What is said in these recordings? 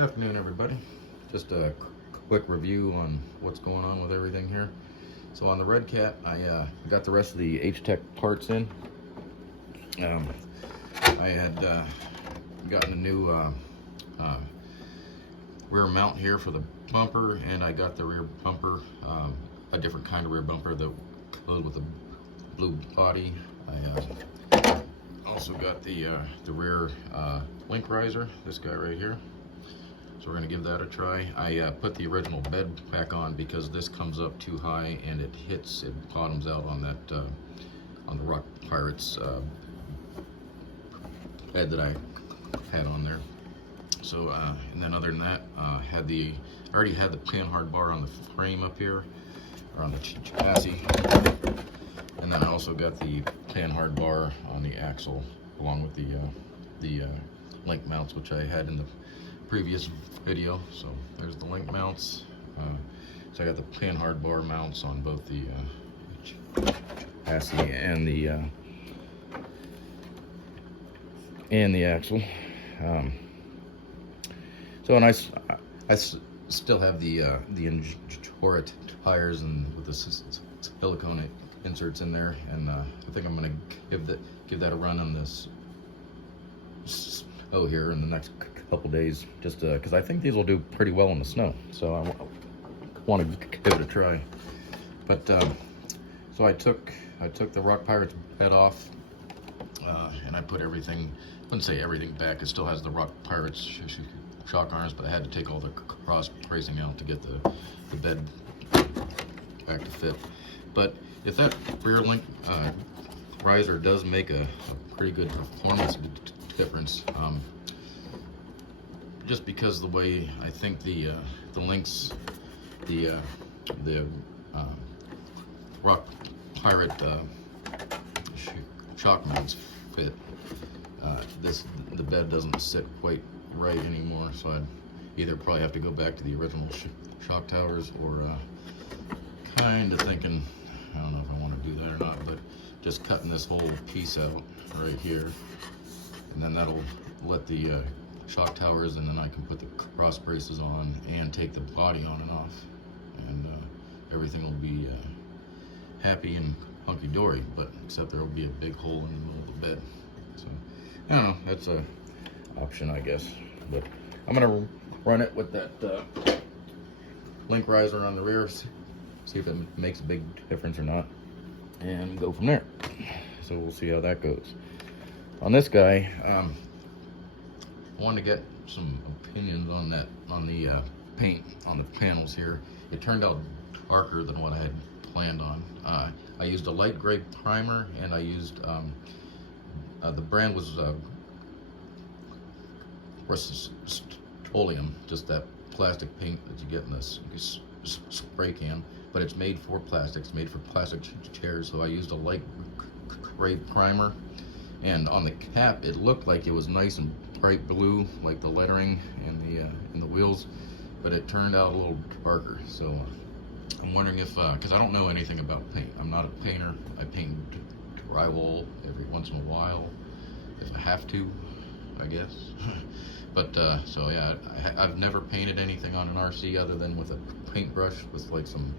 Good afternoon, everybody. Just a quick review on what's going on with everything here. So on the Redcat, I got the rest of the H-Tech parts in. I had gotten a new rear mount here for the bumper, and I got the rear bumper, a different kind of rear bumper that goes with a blue body. I also got the rear link riser, this guy right here. So we're going to give that a try. I put the original bed back on because this comes up too high and it bottoms out on that on the Rock Pirates bed that I had on there. So and then other than that, I already had the panhard bar on the frame up here, or on the chassis, and then I also got the panhard bar on the axle along with the link mounts, which I had in the previous video. So there's the link mounts. So I got the panhard bar mounts on both the chassis and the axle. So and I still have the Injora tires and with the silicone inserts in there, and I think I'm gonna give that a run on this here in the next couple days, just because I think these will do pretty well in the snow. So I want to give it a try. But so I took the Rock Pirates bed off, and I put everything, I wouldn't say everything back. It still has the Rock Pirates shock arms, but I had to take all the cross bracing out to get the bed back to fit. But if that rear link riser does make a pretty good performance difference, just because the way I think the links, the Rock Pirate shock mounts fit, the bed doesn't sit quite right anymore, so I'd either probably have to go back to the original shock towers, or kind of thinking, I don't know if I want to do that or not, but just cutting this whole piece out right here, and then that'll let the shock towers, and then I can put the cross braces on and take the body on and off, and everything will be happy and hunky-dory, but except there will be a big hole in the middle of the bed. So I don't know, that's a option, I guess, but I'm gonna run it with that link riser on the rear, see if it makes a big difference or not, and go from there. So we'll see how that goes. On this guy, I wanted to get some opinions on the paint on the panels here. It turned out darker than what I had planned on. I used a light gray primer, and I used the brand was Rust-Oleum, just that plastic paint that you get in this spray can, but it's made for plastics, made for plastic chairs. So I used a light gray primer, and on the cap it looked like it was nice and bright blue, like the lettering and the wheels, but it turned out a little darker. So I'm wondering if, because I don't know anything about paint. I'm not a painter. I paint drywall every once in a while if I have to, I guess. But so yeah, I've never painted anything on an RC other than with a paintbrush with like some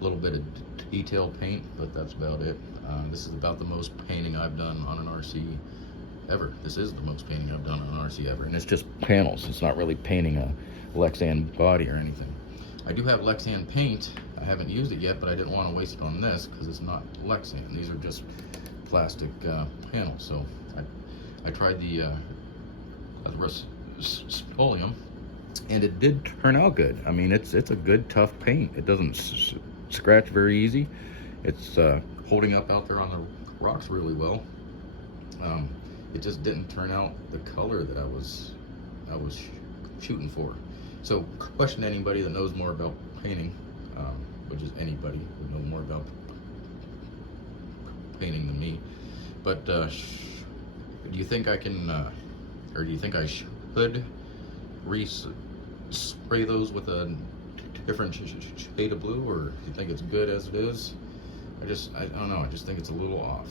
little bit of detail paint, but that's about it. This is about the most painting I've done on an RC ever. This is the most painting I've done on an RC ever, and it's just panels. It's not really painting a Lexan body or anything. I do have Lexan paint. I haven't used it yet, but I didn't want to waste it on this because it's not Lexan. These are just plastic panels. So I tried the Rust-Oleum, and it did turn out good. I mean, it's a good tough paint. It doesn't scratch very easy. It's holding up out there on the rocks really well. It just didn't turn out the color that I was shooting for. So question anybody that knows more about painting, which is anybody who knows more about painting than me. But do you think I can, or do you think I should spray those with a different shade of blue, or do you think it's good as it is? I don't know, I just think it's a little off.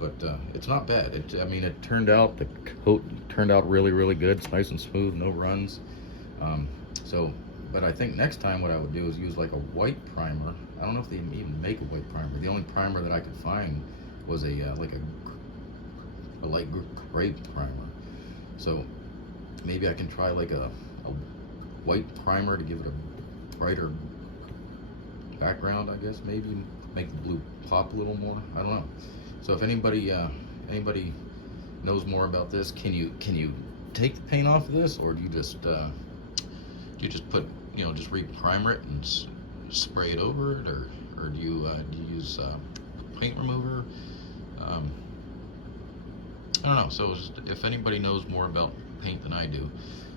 but it's not bad. I mean, it turned out, the coat turned out really good. It's nice and smooth, no runs. But I think next time what I would do is use like a white primer. I don't know if they even make a white primer. The only primer that I could find was like a light gray primer. So maybe I can try like a white primer to give it a brighter background, I guess. Maybe make the blue pop a little more. I don't know. So if anybody knows more about this, can you take the paint off of this, or do you just put, you know, just re-primer it and spray it over it, or do you use paint remover? I don't know. So if anybody knows more about paint than I do,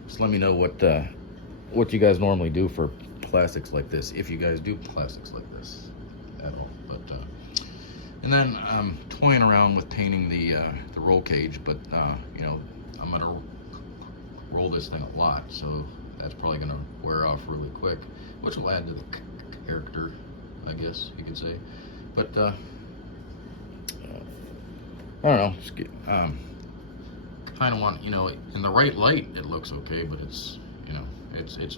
just let me know what you guys normally do for plastics like this, if you guys do plastics like this at all. But and then I'm toying around with painting the roll cage, but you know, I'm gonna roll this thing a lot, so that's probably gonna wear off really quick, which will add to the character, I guess you could say. But I don't know, kind of want, you know, in the right light it looks okay, but it's, you know, it's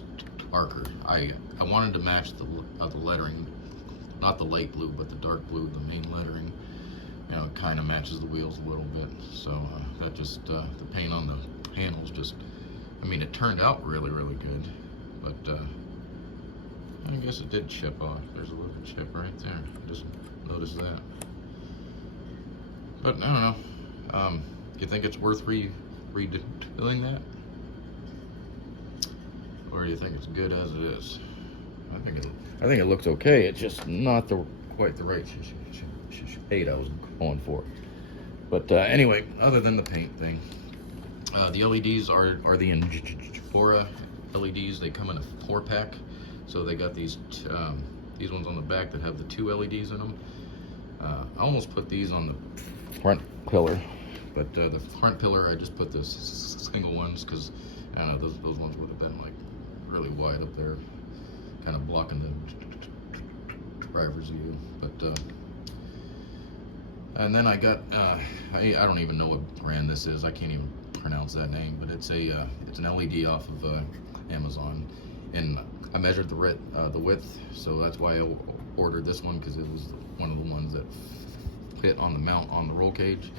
darker. I wanted to match the lettering, not the light blue, but the dark blue, the main lettering. You know, it kind of matches the wheels a little bit. So that just the paint on the panels just, I mean, it turned out really good, but I guess it did chip off. There's a little chip right there. Just noticed that. But I don't know. You think it's worth redoing that? Or do you think it's good as it is? I think it looks okay. It's just not quite the right shade I was going for. But anyway, other than the paint thing, the LEDs are the Injora LEDs. They come in a 4-pack. So they got these ones on the back that have the 2 LEDs in them. I almost put these on the front pillar, but the front pillar I just put the single ones because I don't know, those ones would have been like really wide up there, kind of blocking the driver's view. But and then I got I don't even know what brand this is. I can't even pronounce that name, but it's an LED off of Amazon, and I measured the width, so that's why I ordered this one, because it was one of the ones that fit on the mount on the roll cage.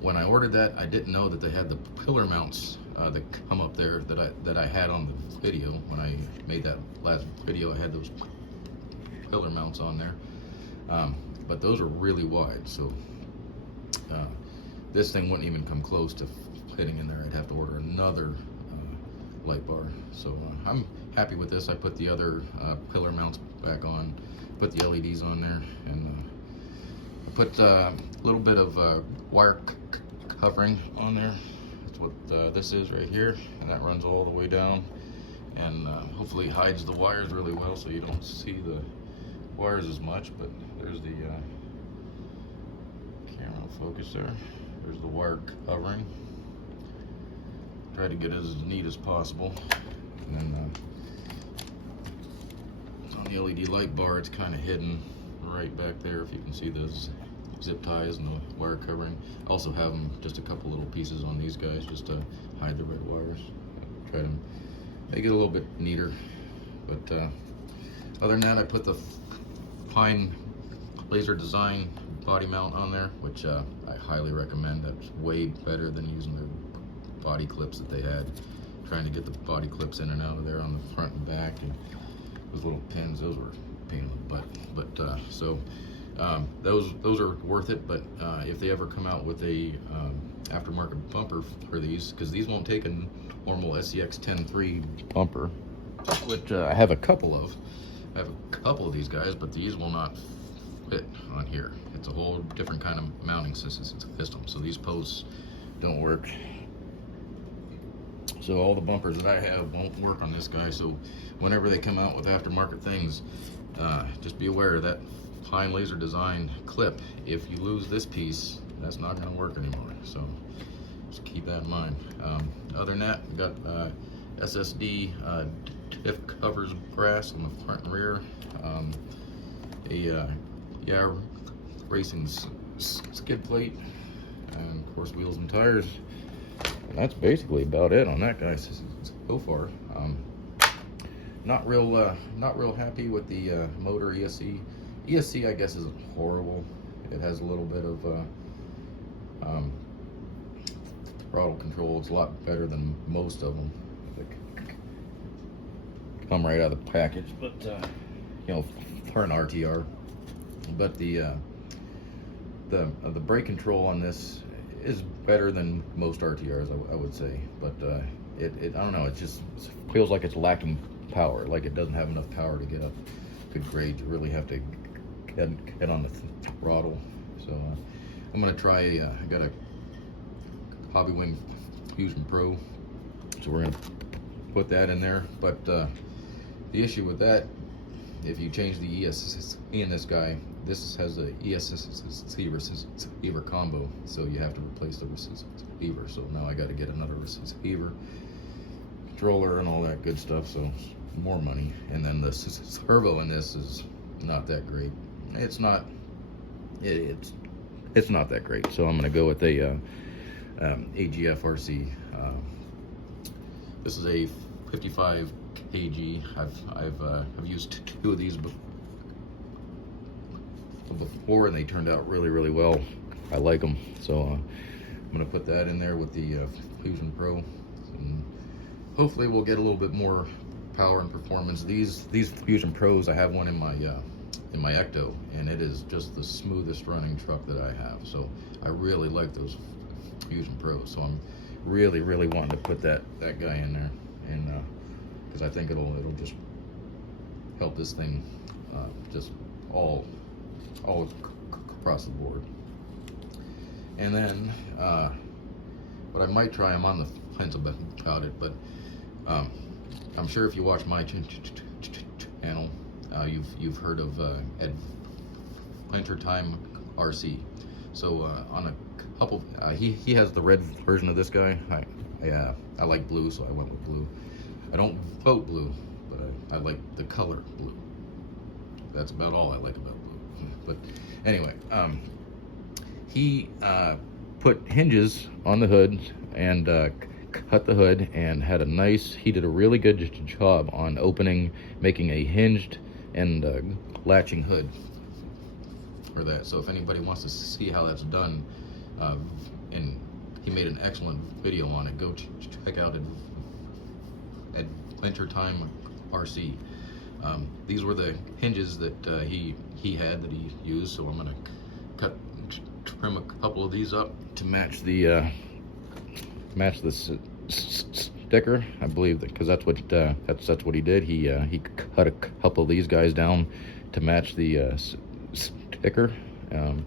When I ordered that, I didn't know that they had the pillar mounts that come up there that I had on the video. When I made that last video, I had those pillar mounts on there, but those are really wide, so this thing wouldn't even come close to fitting in there. I'd have to order another light bar. So I'm happy with this. I put the other pillar mounts back on, put the LEDs on there, and I put a little bit of wire covering on there. That's what this is right here, and that runs all the way down, and hopefully hides the wires really well so you don't see the wires as much. But there's the camera focus there. There's the wire covering. Try to get it as neat as possible. And then on the LED light bar, it's kind of hidden right back there. If you can see those zip ties and the wire covering. Also have them just a couple little pieces on these guys just to hide the red wires. Try to make it a little bit neater. But other than that, I put the fine laser design body mount on there, which I highly recommend. That's way better than using their body clips that they had. Trying to get the body clips in and out of there on the front and back, and those little pins, those were a pain in the butt. But so those are worth it. But if they ever come out with a aftermarket bumper for these, because these won't take a normal SCX 10.3 bumper, which I have a couple of. I have a couple of these guys, but these will not fit on here. It's a whole different kind of mounting system. So these posts don't work. So all the bumpers that I have won't work on this guy. So whenever they come out with aftermarket things, just be aware of that fine laser design clip. If you lose this piece, that's not going to work anymore. So just keep that in mind. Other than that, we got SSD diff covers brass on the front and rear. Racing skid plate and of course wheels and tires. And that's basically about it on that guy so far. Not real happy with the motor ESC. ESC, I guess, isn't horrible. It has a little bit of throttle control. It's a lot better than most of them. They come right out of the package, but you know, for an RTR. But the brake control on this is better than most RTRs, I would say. But I don't know. It just feels like it's lacking power. Like it doesn't have enough power to get up good grade. You really have to get on the throttle. So I'm gonna try. I got a Hobby Wing Fusion Pro, so we're gonna put that in there. But the issue with that, if you change the ESC in this guy, this has a ESC receiver combo, so you have to replace the receiver. So now I got to get another receiver, controller, and all that good stuff. So more money. And then the servo in this is not that great. It's not that great. So I'm gonna go with a AGF RC. This is a 55 kg. I've used two of these before, and they turned out really well. I like them, so I'm gonna put that in there with the Fusion Pro, and hopefully we'll get a little bit more power and performance. These Fusion Pros, I have one in my Ecto, and it is just the smoothest running truck that I have. So I really like those Fusion Pros. So I'm really wanting to put that guy in there, and because I think it'll just help this thing just all across the board. And then what I might try, I'm on the fence about it, but I'm sure if you watch my channel, you've heard of Wintertime RC. So on a couple, he has the red version of this guy. I like blue, so I went with blue. I don't vote blue, but I like the color blue. That's about all I like about blue. But anyway, he put hinges on the hood and cut the hood, and had a nice, he did a really good job on opening, making a hinged and latching hood for that. So if anybody wants to see how that's done, and he made an excellent video on it, go check out at Wintertime RC. These were the hinges that he used, so I'm gonna trim a couple of these up to match the sticker, I believe, because that's what he did. He cut a couple of these guys down to match the sticker, and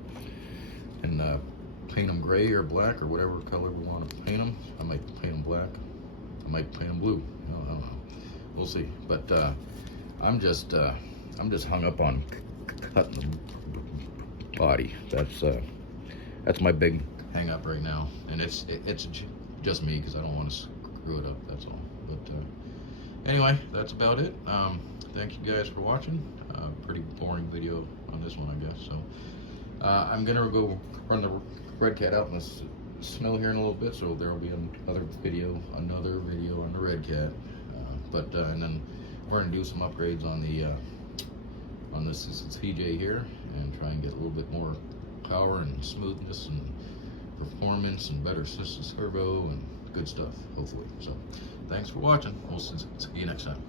paint them gray or black or whatever color we want to paint them. I might paint them black. I might paint them blue. I don't know. We'll see. But I'm just hung up on cutting the body. That's my big hang up right now, and it's just me, because I don't want to screw it up. That's all. But anyway, that's about it. Thank you guys for watching. Pretty boring video on this one, I guess. So I'm gonna go run the Redcat out in the snow here in a little bit, so there will be another video on the Redcat. And then we're gonna do some upgrades on this CJ here, and try and get a little bit more power and smoothness and performance and better servo and good stuff, hopefully. So thanks for watching. We'll see you next time.